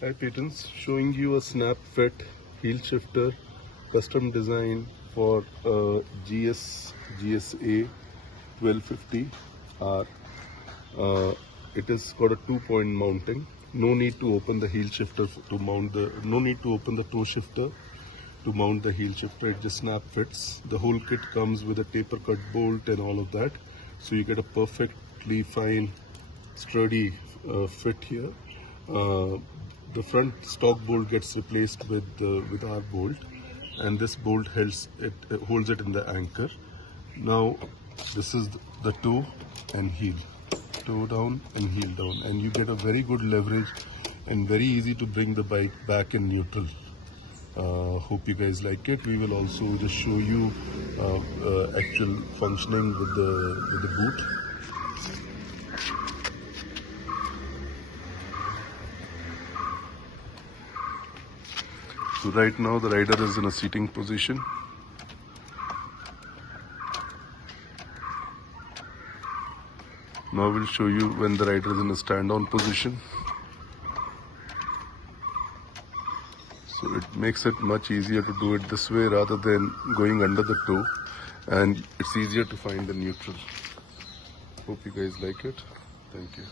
Hi Patents, showing you a snap fit heel shifter, custom design for GSA 1250R. It has got a 2-point mounting. No need to open the heel shifter to mount no need to open the toe shifter to mount the heel shifter. It just snap fits. The whole kit comes with a taper cut bolt and all of that, so you get a perfectly fine sturdy fit here. The front stock bolt gets replaced with our bolt, and this bolt holds it in the anchor. Now this is the toe and heel, toe down and heel down, and you get a very good leverage and very easy to bring the bike back in neutral. Hope you guys like it. We will also just show you actual functioning with the boot. So right now the rider is in a seating position. Now we'll show you when the rider is in a stand-on position. So it makes it much easier to do it this way rather than going under the toe, and it's easier to find the neutral. Hope you guys like it. Thank you.